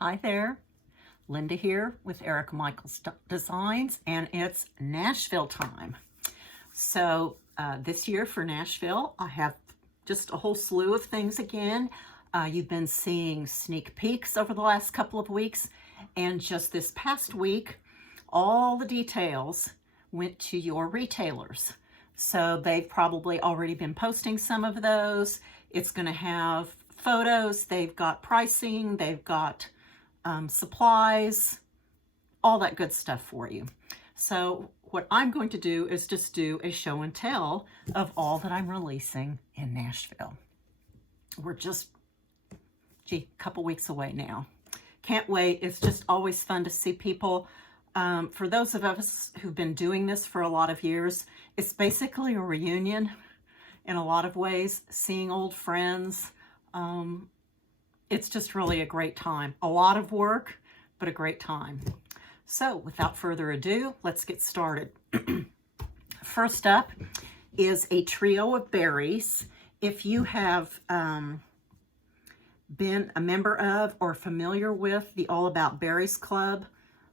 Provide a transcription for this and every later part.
Hi there, Linda here with Erica Michaels Designs, and it's Nashville time. So this year for Nashville, I have just a whole slew of things again. You've been seeing sneak peeks over the last couple of weeks, and just this past week, all the details went to your retailers. So they've probably already been posting some of those. It's going to have photos, they've got pricing, they've got supplies, all that good stuff for you. So what I'm going to do is just do a show and tell of all that I'm releasing in Nashville. We're just, a couple weeks away now. Can't wait. It's just always fun to see people. For those of us who've been doing this for a lot of years, it's basically a reunion in a lot of ways, seeing old friends. It's just really a great time. A lot of work, but a great time. So without further ado, let's get started. First up is a trio of berries. If you have been a member of or familiar with the All About Berries Club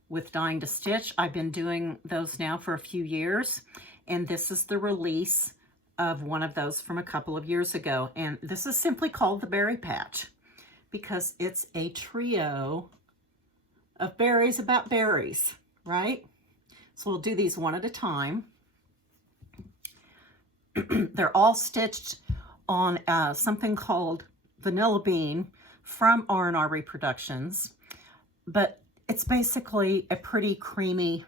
with Dying to Stitch, I've been doing those now for a few years. And this is the release of one of those from a couple of years ago. And this is simply called the Berry Patch, because it's a trio of berries about berries, right? So we'll do these one at a time. They're all stitched on something called Vanilla Bean from R&R Reproductions, but it's basically a pretty creamy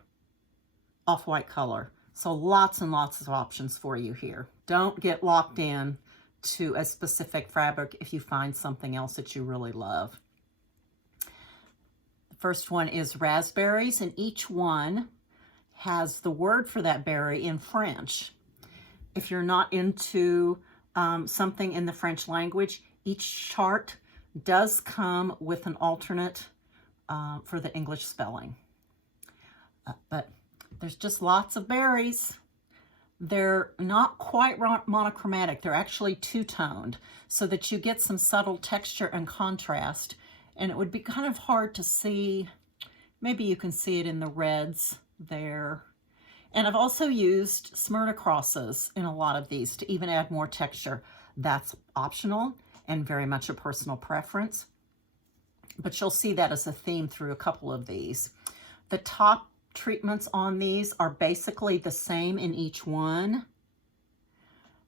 off-white color. So lots and lots of options for you here. Don't get locked in to a specific fabric if you find something else that you really love. The first one is raspberries, and each one has the word for that berry in French. If you're not into something in the French language, each chart does come with an alternate for the English spelling. But there's just lots of berries. They're not quite monochromatic. They're actually two-toned so that you get some subtle texture and contrast. And it would be kind of hard to see. Maybe you can see it in the reds there. And I've also used Smyrna crosses in a lot of these to even add more texture. That's optional and very much a personal preference. But you'll see that as a theme through a couple of these. The top treatments on these are basically the same in each one.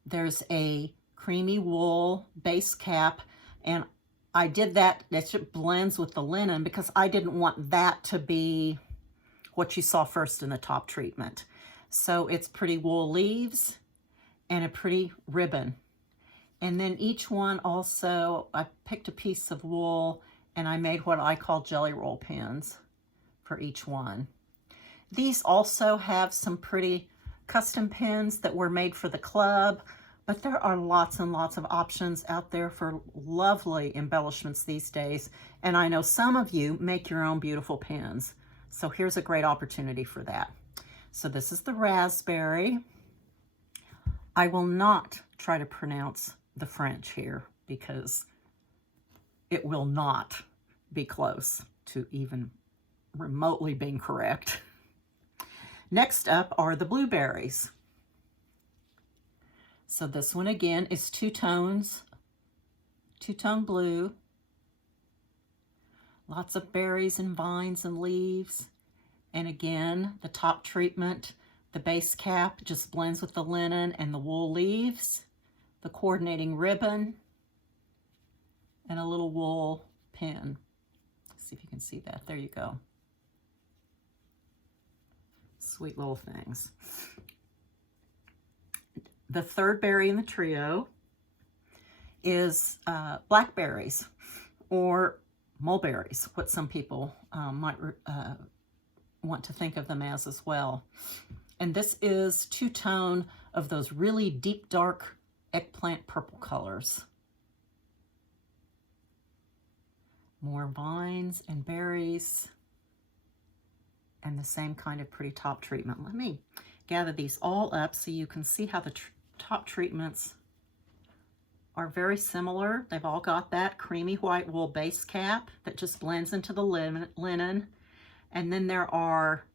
There's a creamy wool base cap, and I did that it blends with the linen because I didn't want that to be what you saw first in the top treatment. So it's pretty wool leaves and a pretty ribbon. And then each one also, I picked a piece of wool and I made what I call jelly roll pins for each one. These also have some pretty custom pins that were made for the club, but there are lots and lots of options out there for lovely embellishments these days. And I know some of you make your own beautiful pins. So here's a great opportunity for that. So this is the raspberry. I will not try to pronounce the French here because it will not be close to even remotely being correct. Next up are the blueberries. So this one again is two-tone blue. Lots of berries and vines and leaves. And again, the top treatment, the base cap just blends with the linen and the wool leaves, the coordinating ribbon, and a little wool pin. Let's see if you can see that. There you go. Sweet little things. The third berry in the trio is blackberries or mulberries, what some people might want to think of them as well. And this is two-tone of those really deep, dark eggplant purple colors. More vines and berries. And the same kind of pretty top treatment. Let me gather these all up so you can see how the top treatments are very similar. They've all got that creamy white wool base cap that just blends into the linen. And then there are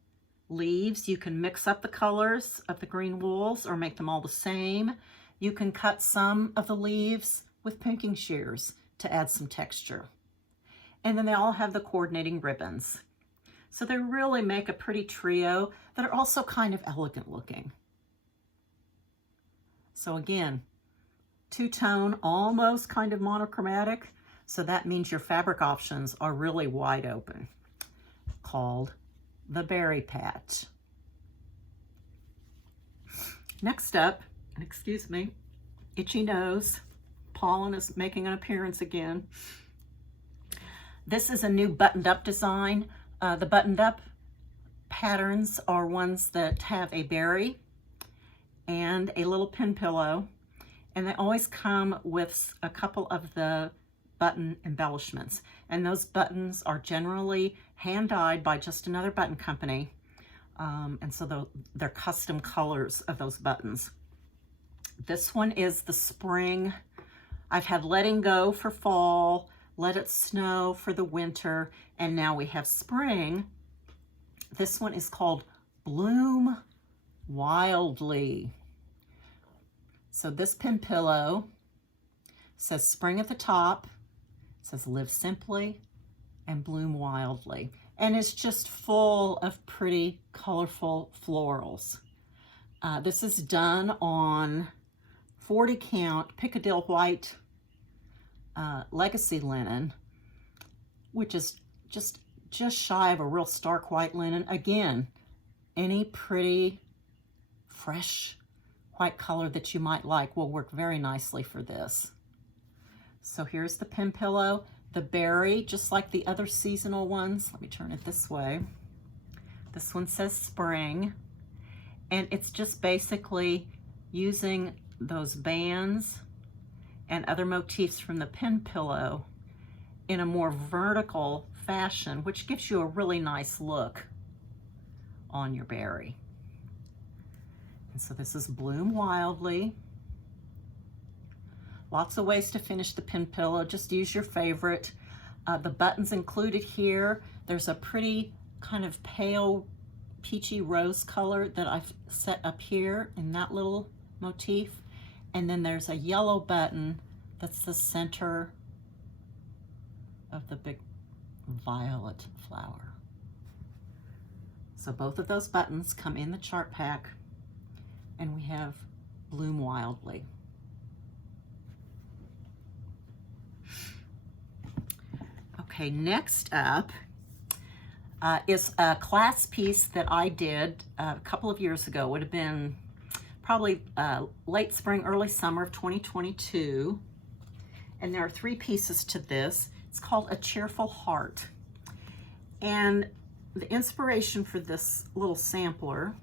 leaves. You can mix up the colors of the green wools or make them all the same. You can cut some of the leaves with pinking shears to add some texture. And then they all have the coordinating ribbons. So they really make a pretty trio that are also kind of elegant looking. So again, two-tone, almost kind of monochromatic. So that means your fabric options are really wide open. Called the Berry Patch. Next up, excuse me, itchy nose. Pollen is making an appearance again. This is a new buttoned up design. The buttoned up patterns are ones that have a berry and a little pin pillow, and they always come with a couple of the button embellishments. And those buttons are generally hand dyed by just another button company. And so they're custom colors of those buttons. This one is the spring. I've had Letting Go for fall, Let It Snow for the winter, and now we have spring. This one is called Bloom Wildly. So this pin pillow says spring at the top, says live simply and bloom wildly. And it's just full of pretty, colorful florals. This is done on 40 count Piccadilly white legacy linen, which is just shy of a real stark white linen. Again, any pretty, fresh white color that you might like will work very nicely for this. So here's the pin pillow, the berry, just like the other seasonal ones. Let me turn it this way. This one says spring, and it's just basically using those bands and other motifs from the pin pillow in a more vertical fashion, which gives you a really nice look on your berry. And so this is Bloom Wildly. Lots of ways to finish the pin pillow. Just use your favorite. The buttons included here. There's a pretty kind of pale peachy rose color that I've set up here in that little motif. And then there's a yellow button that's the center of the big violet flower. So both of those buttons come in the chart pack, and we have Bloom Wildly. Okay, next up is a class piece that I did a couple of years ago. It would have been probably late spring, early summer of 2022. And there are 3 pieces to this. It's called A Cheerful Heart. And the inspiration for this little sampler,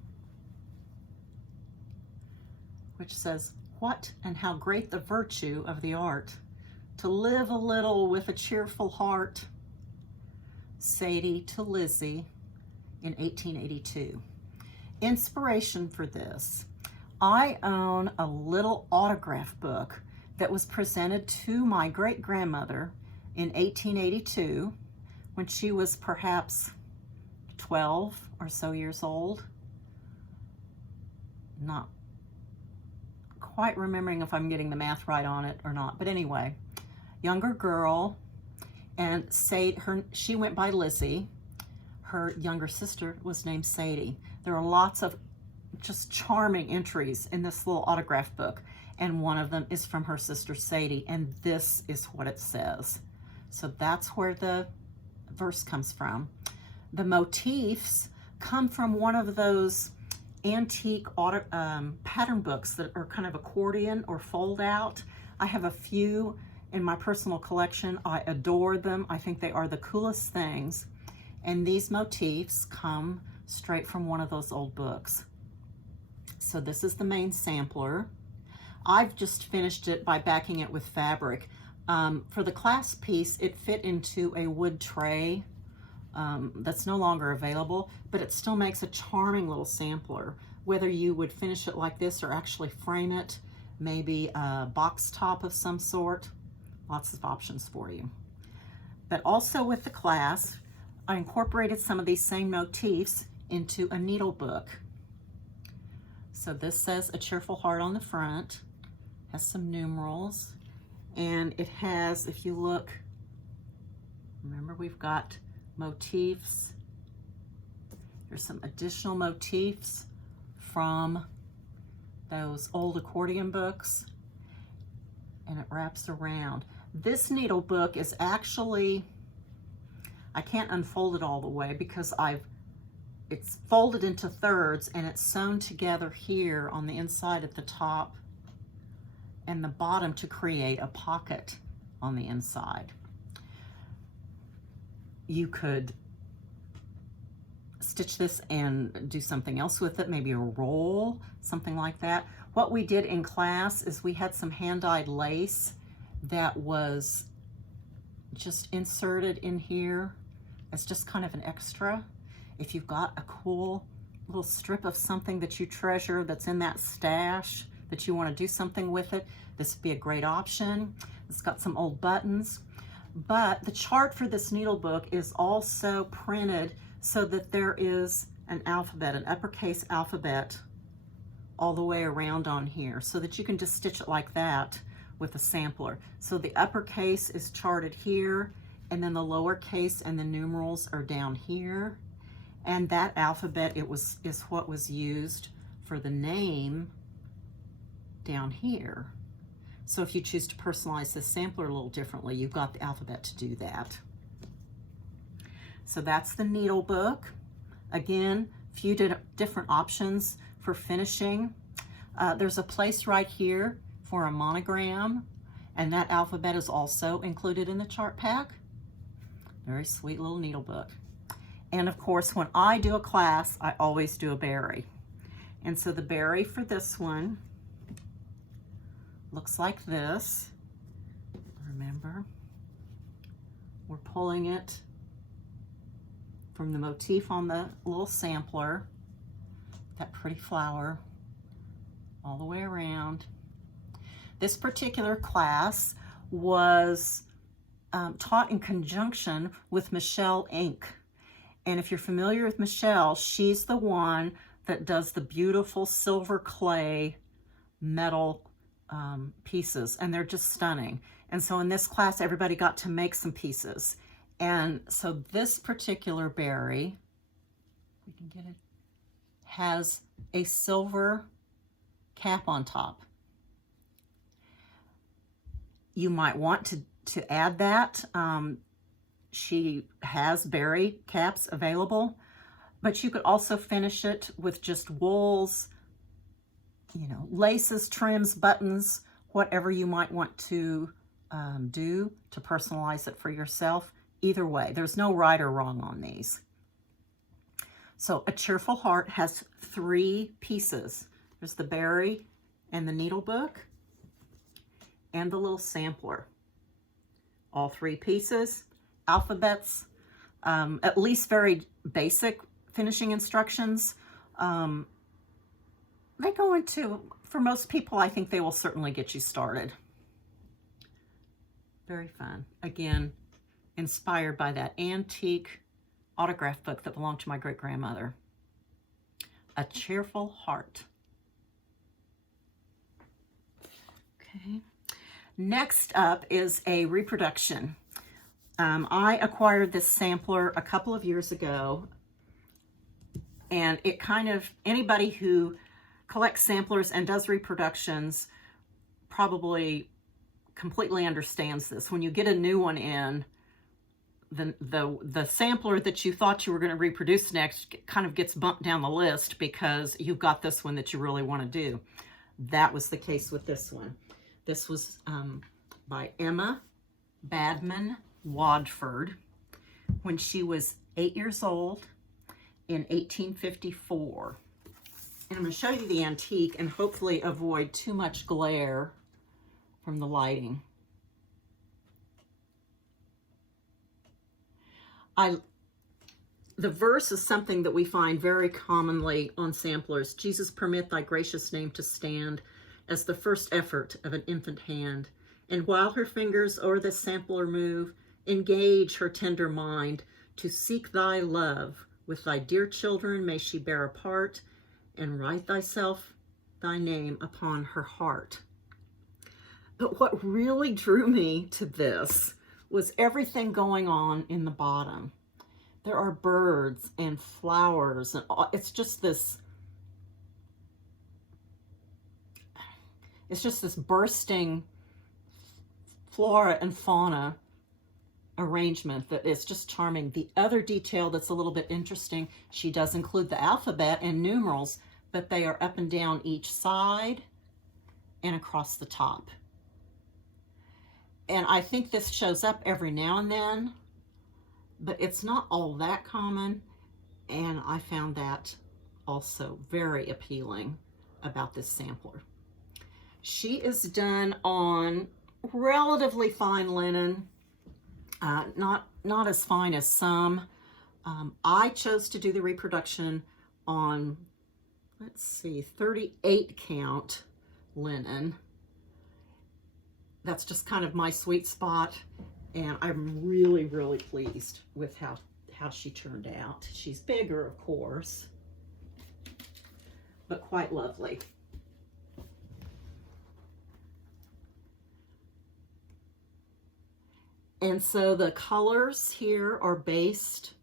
which says, "What and how great the virtue of the art, to live a little with a cheerful heart." Sadie to Lizzie in 1882. Inspiration for this. I own a little autograph book that was presented to my great-grandmother in 1882 when she was perhaps 12 or so years old. Not quite remembering if I'm getting the math right on it or not, but anyway, younger girl, and she went by Lizzie. Her younger sister was named Sadie. There are lots of just charming entries in this little autograph book, and one of them is from her sister Sadie, and this is what it says. So that's where the verse comes from. The motifs come from one of those antique pattern books that are kind of accordion or fold out. I have a few in my personal collection. I adore them. I think they are the coolest things. And these motifs come straight from one of those old books. So this is the main sampler. I've just finished it by backing it with fabric. For the class piece, it fit into a wood tray that's no longer available, but it still makes a charming little sampler. Whether you would finish it like this or actually frame it, maybe a box top of some sort. Lots of options for you. But also with the class, I incorporated some of these same motifs into a needle book. So this says A Cheerful Heart on the front, has some numerals, and it has, if you look, remember we've got motifs. There's some additional motifs from those old accordion books, and it wraps around. This needle book is actually, I can't unfold it all the way because it's folded into thirds and it's sewn together here on the inside at the top and the bottom to create a pocket on the inside. You could stitch this and do something else with it, maybe a roll, something like that. What we did in class is we had some hand-dyed lace that was just inserted in here as just kind of an extra. If you've got a cool little strip of something that you treasure that's in that stash that you want to do something with it, this would be a great option. It's got some old buttons, but the chart for this needle book is also printed so that there is an alphabet, an uppercase alphabet all the way around on here, so that you can just stitch it like that with a sampler. So the uppercase is charted here, and then the lowercase and the numerals are down here. And that alphabet is what was used for the name down here. So if you choose to personalize this sampler a little differently, you've got the alphabet to do that. So that's the needle book. Again, a few different options for finishing. There's a place right here for a monogram, and that alphabet is also included in the chart pack. Very sweet little needle book. And of course, when I do a class, I always do a berry. And so the berry for this one looks like this. Remember, we're pulling it from the motif on the little sampler, that pretty flower, all the way around. This particular class was taught in conjunction with Michelle Ink. And if you're familiar with Michelle, she's the one that does the beautiful silver clay metal pieces, and they're just stunning. And so in this class, everybody got to make some pieces. And so this particular berry, we can get it, has a silver cap on top. You might want to add that. She has berry caps available, but you could also finish it with just wools, you know, laces, trims, buttons, whatever you might want to do to personalize it for yourself. Either way, there's no right or wrong on these. So A Cheerful Heart has 3 pieces. There's the berry and the needle book and the little sampler. All 3 pieces. Alphabets, at least very basic finishing instructions. They go into, for most people, I think they will certainly get you started. Very fun. Again, inspired by that antique autograph book that belonged to my great-grandmother. A Cheerful Heart. Okay. Next up is a reproduction. I acquired this sampler a couple of years ago, and it kind of, anybody who collects samplers and does reproductions probably completely understands this. When you get a new one in, the sampler that you thought you were going to reproduce next kind of gets bumped down the list because you've got this one that you really want to do. That was the case with this one. This was by Emma Badman Wadford when she was 8 years old in 1854. And I'm going to show you the antique and hopefully avoid too much glare from the lighting. The verse is something that we find very commonly on samplers. Jesus, permit thy gracious name to stand as the first effort of an infant hand. And while her fingers o'er the sampler move, engage her tender mind to seek thy love. With thy dear children may she bear a part, and write thyself thy name upon her heart. But what really drew me to this was everything going on in the bottom. There are birds and flowers, and it's just this bursting flora and fauna arrangement that is just charming. The other detail that's a little bit interesting, she does include the alphabet and numerals, but they are up and down each side and across the top. And I think this shows up every now and then, but it's not all that common. And I found that also very appealing about this sampler. She is done on relatively fine linen, not as fine as some. I chose to do the reproduction on, let's see, 38 count linen. That's just kind of my sweet spot, and I'm really, really pleased with how she turned out. She's bigger, of course, but quite lovely. And so the colors here are based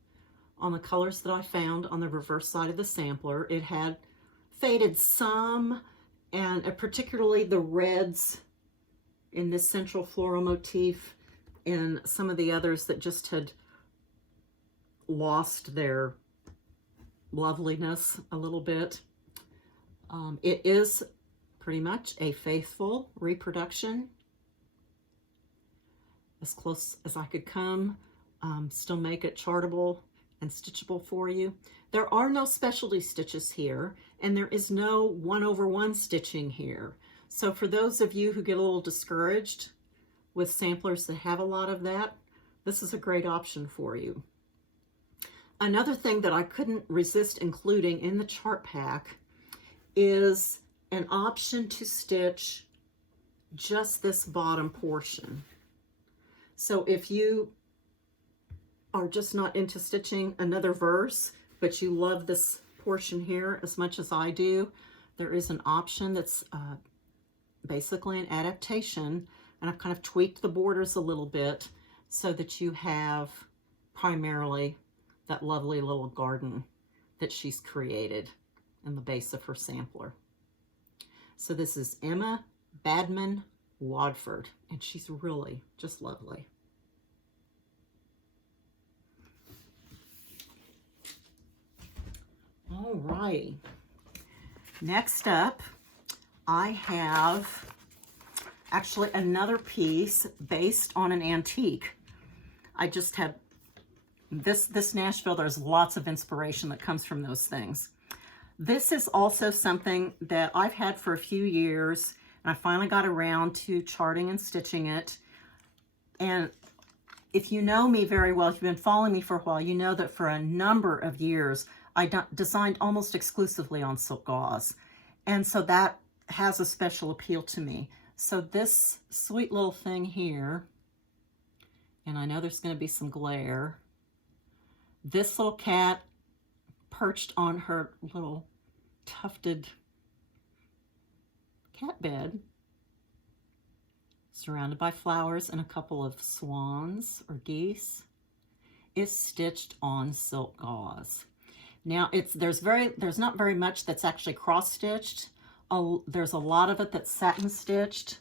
on the colors that I found on the reverse side of the sampler. It had faded some, and particularly the reds in this central floral motif, and some of the others that just had lost their loveliness a little bit. It is pretty much a faithful reproduction, as close as I could come. Still make it chartable and stitchable for you. There are no specialty stitches here, and there is no 1/1 stitching here. So for those of you who get a little discouraged with samplers that have a lot of that, this is a great option for you. Another thing that I couldn't resist including in the chart pack is an option to stitch just this bottom portion. So if you are just not into stitching another verse, but you love this portion here as much as I do, there is an option that's basically an adaptation, and I've kind of tweaked the borders a little bit so that you have primarily that lovely little garden that she's created in the base of her sampler. So this is Emma Badman Wadford, and she's really just lovely. All right, next up I have actually another piece based on an antique. I just had this Nashville, there's lots of inspiration that comes from those things. This is also something that I've had for a few years, and I finally got around to charting and stitching it. And if you know me very well, if you've been following me for a while, you know that for a number of years, I designed almost exclusively on silk gauze. And so that has a special appeal to me. So this sweet little thing here, and I know there's going to be some glare, this little cat perched on her little tufted cat bed, surrounded by flowers and a couple of swans or geese, is stitched on silk gauze. Now there's not very much that's actually cross-stitched. There's a lot of it that's satin stitched.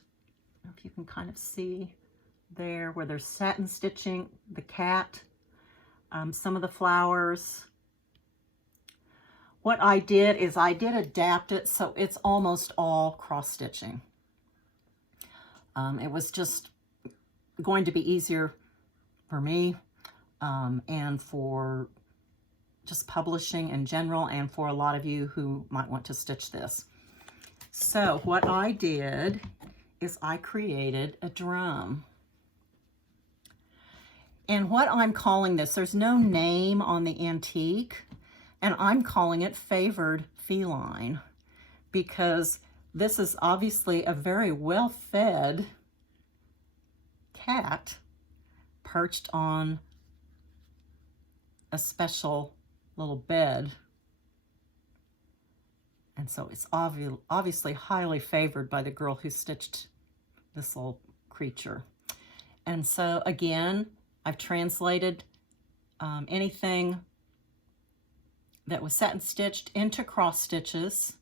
I don't know if you can kind of see there where there's satin stitching the cat, some of the flowers. What I did is I did adapt it so it's almost all cross-stitching. It was just going to be easier for me and for just publishing in general, and for a lot of you who might want to stitch this. So what I did is I created a drum. And what I'm calling this, there's no name on the antique, and I'm calling it Favored Feline, because this is obviously a very well-fed cat perched on a special little bed. And so it's obviously highly favored by the girl who stitched this little creature. And so again, I've translated anything that was satin stitched into cross stitches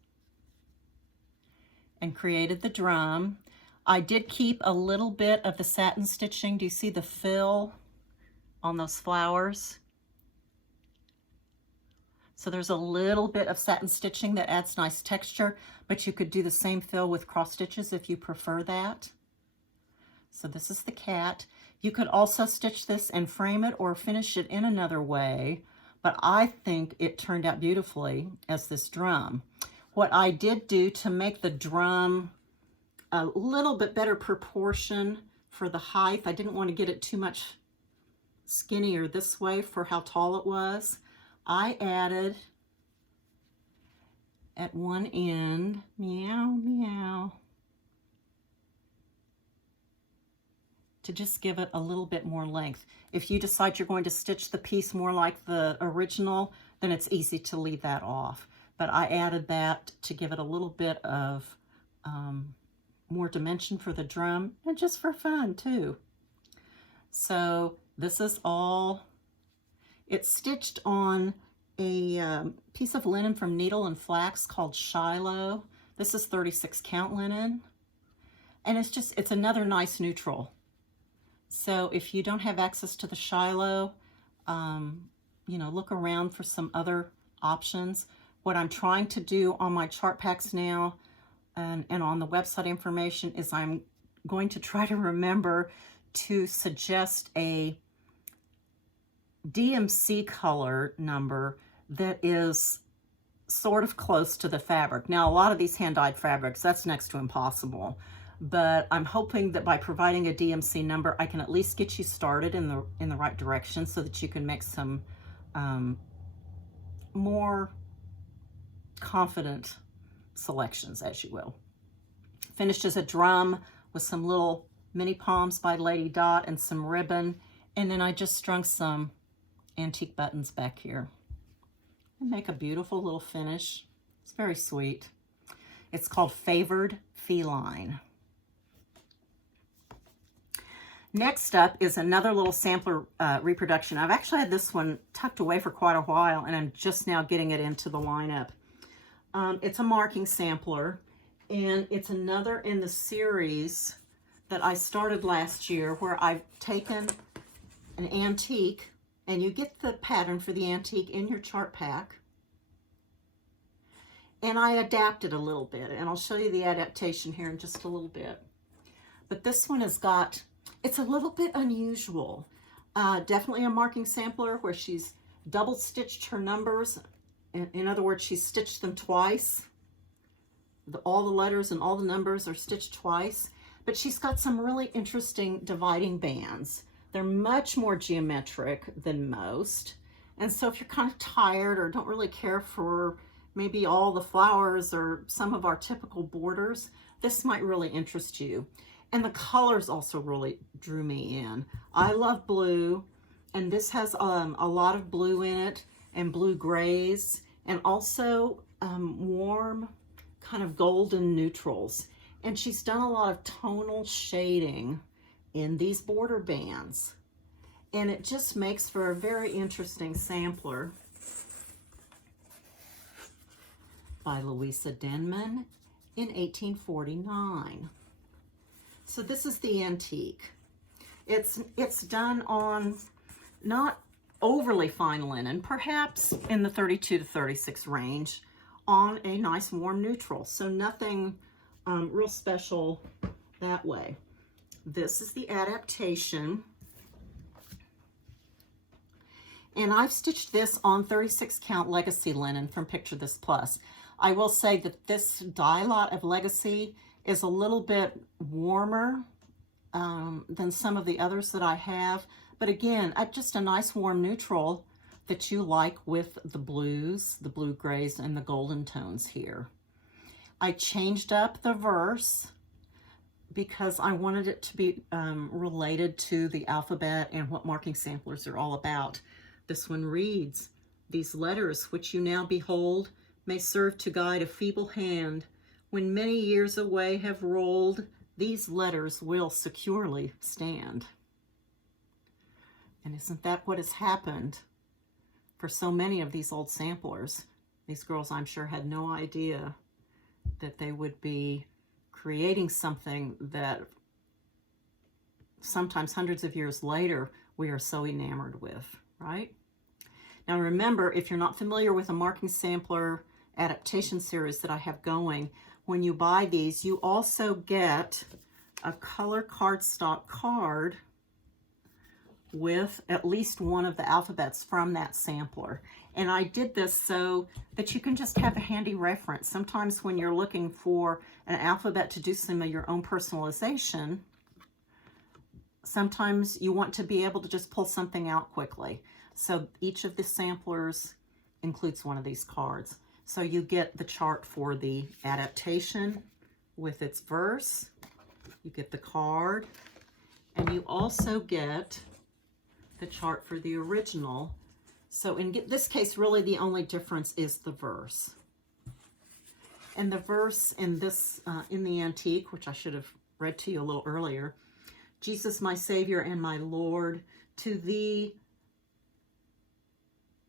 and created the drum. I did keep a little bit of the satin stitching. Do you see the fill on those flowers? So there's a little bit of satin stitching that adds nice texture, but you could do the same fill with cross stitches if you prefer that. So this is the cat. You could also stitch this and frame it or finish it in another way, but I think it turned out beautifully as this drum. What I did do to make the drum a little bit better proportion for the height, I didn't want to get it too much skinnier this way for how tall it was. I added at one end, meow, meow, to just give it a little bit more length. If you decide you're going to stitch the piece more like the original, then it's easy to leave that off. But I added that to give it a little bit of more dimension for the drum and just for fun too. So this is all, it's stitched on a piece of linen from Needle and Flax called Shiloh. This is 36 count linen. And it's another nice neutral. So if you don't have access to the Shiloh, you know, look around for some other options. What I'm trying to do on my chart packs now and on the website information is I'm going to try to remember to suggest a DMC color number that is sort of close to the fabric. Now, a lot of these hand-dyed fabrics, that's next to impossible. But I'm hoping that by providing a DMC number, I can at least get you started in the right direction so that you can make some more confident selections, as you will. Finished as a drum with some little mini palms by Lady Dot and some ribbon. And then I just strung some antique buttons back here. And make a beautiful little finish. It's very sweet. It's called Favored Feline. Next up is another little sampler reproduction. I've actually had this one tucked away for quite a while, and I'm just now getting it into the lineup. It's a marking sampler, and it's another in the series that I started last year where I've taken an antique, and you get the pattern for the antique in your chart pack, and I adapted a little bit, and I'll show you the adaptation here in just a little bit. But this one has got, it's a little bit unusual. Definitely a marking sampler where she's double stitched her numbers. In other words, she stitched them twice. All the letters and all the numbers are stitched twice, but she's got some really interesting dividing bands. They're much more geometric than most. And so if you're kind of tired or don't really care for maybe all the flowers or some of our typical borders, this might really interest you. And the colors also really drew me in. I love blue, and this has a lot of blue in it, and blue grays, and also warm kind of golden neutrals. And she's done a lot of tonal shading in these border bands. And it just makes for a very interesting sampler by Louisa Denman in 1849. So this is the antique. It's done on not overly fine linen, perhaps in the 32 to 36 range, on a nice warm neutral. So nothing real special that way. This is the adaptation. And I've stitched this on 36 count Legacy linen from Picture This Plus. I will say that this dye lot of Legacy is a little bit warmer than some of the others that I have. But again, just a nice warm neutral that you like with the blues, the blue grays, and the golden tones here. I changed up the verse because I wanted it to be related to the alphabet and what marking samplers are all about. This one reads, "These letters which you now behold may serve to guide a feeble hand. When many years away have rolled, these letters will securely stand." And isn't that what has happened for so many of these old samplers? These girls, I'm sure, had no idea that they would be creating something that sometimes hundreds of years later we are so enamored with, right? Now remember, if you're not familiar with a marking sampler adaptation series that I have going, when you buy these, you also get a color cardstock card with at least one of the alphabets from that sampler. And I did this so that you can just have a handy reference. Sometimes when you're looking for an alphabet to do some of your own personalization, sometimes you want to be able to just pull something out quickly. So each of the samplers includes one of these cards. So you get the chart for the adaptation with its verse, you get the card, and you also get the chart for the original. So in this case, really the only difference is the verse. And the verse in this, in the antique, which I should have read to you a little earlier, "Jesus, my Savior and my Lord, to thee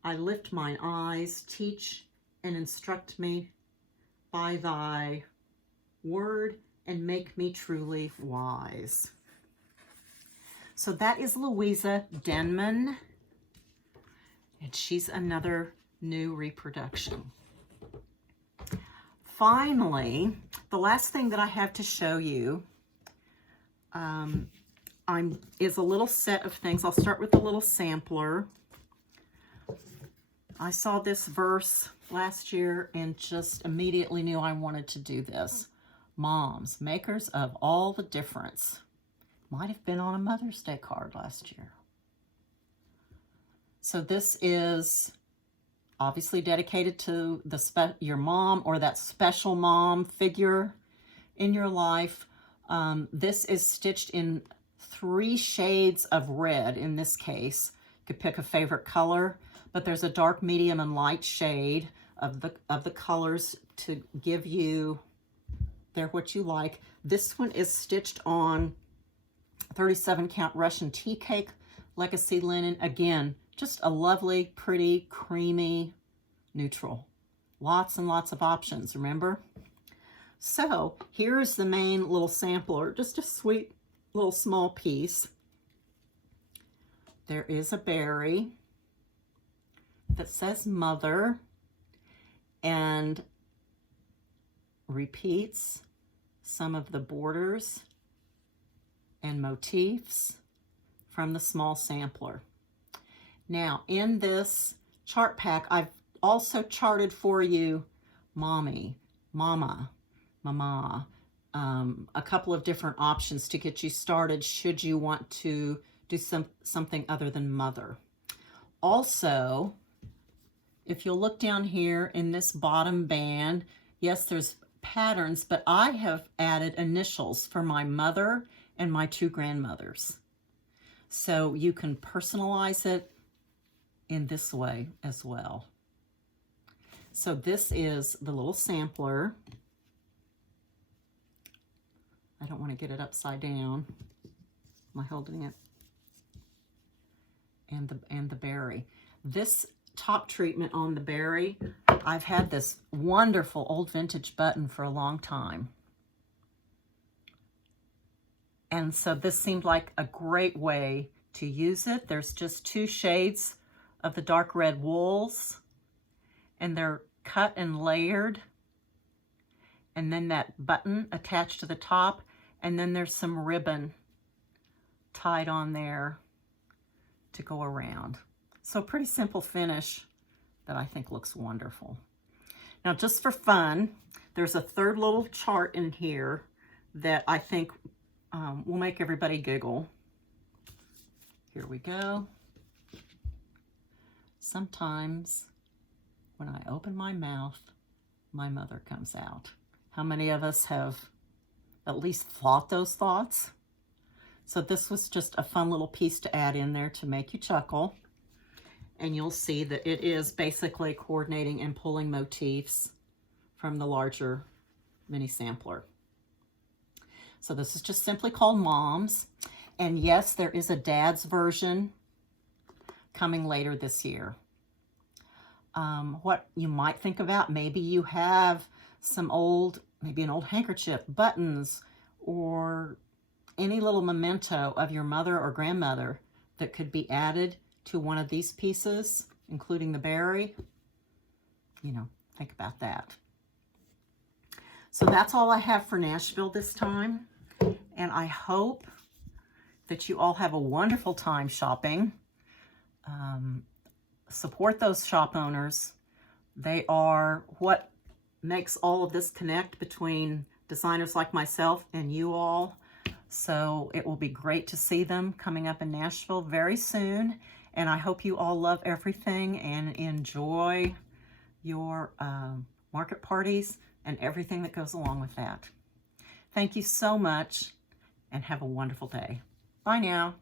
I lift mine eyes, teach and instruct me by thy word and make me truly wise." So that is Louisa Denman, and she's another new reproduction. Finally, the last thing that I have to show you is a little set of things. I'll start with a little sampler. I saw this verse last year and just immediately knew I wanted to do this. "Moms, makers of all the difference." Might have been on a Mother's Day card last year. So this is obviously dedicated to your mom or that special mom figure in your life. This is stitched in 3 shades of red in this case. You could pick a favorite color, but there's a dark, medium, and light shade of the colors to give you what you like. This one is stitched on 37 count Russian tea cake legacy linen. Again, just a lovely, pretty, creamy neutral. Lots and lots of options, remember? So here's the main little sampler, just a sweet little small piece. There is a berry that says mother and repeats some of the borders and motifs from the small sampler. Now, in this chart pack, I've also charted for you mommy, mama, mama, a couple of different options to get you started should you want to do something other than mother. Also, if you'll look down here in this bottom band, yes, there's patterns, but I have added initials for my mother and my 2 grandmothers. So you can personalize it in this way as well. So this is the little sampler. I don't want to get it upside down. Am I holding it? And the berry. This top treatment on the berry, I've had this wonderful old vintage button for a long time. And so this seemed like a great way to use it. There's just 2 shades of the dark red wools, and they're cut and layered. And then that button attached to the top, and then there's some ribbon tied on there to go around. So pretty simple finish that I think looks wonderful. Now, just for fun, there's a 3rd little chart in here that I think will make everybody giggle. Here we go. Sometimes when I open my mouth, my mother comes out. How many of us have at least thought those thoughts? So this was just a fun little piece to add in there to make you chuckle. And you'll see that it is basically coordinating and pulling motifs from the larger mini sampler. So this is just simply called Moms. And yes, there is a dad's version coming later this year. What you might think about, maybe you have some maybe an old handkerchief, buttons, or any little memento of your mother or grandmother that could be added to one of these pieces, including the berry. You know, think about that. So that's all I have for Nashville this time. And I hope that you all have a wonderful time shopping. Support those shop owners. They are what makes all of this connect between designers like myself and you all. So it will be great to see them coming up in Nashville very soon. And I hope you all love everything and enjoy your market parties and everything that goes along with that. Thank you so much and have a wonderful day. Bye now.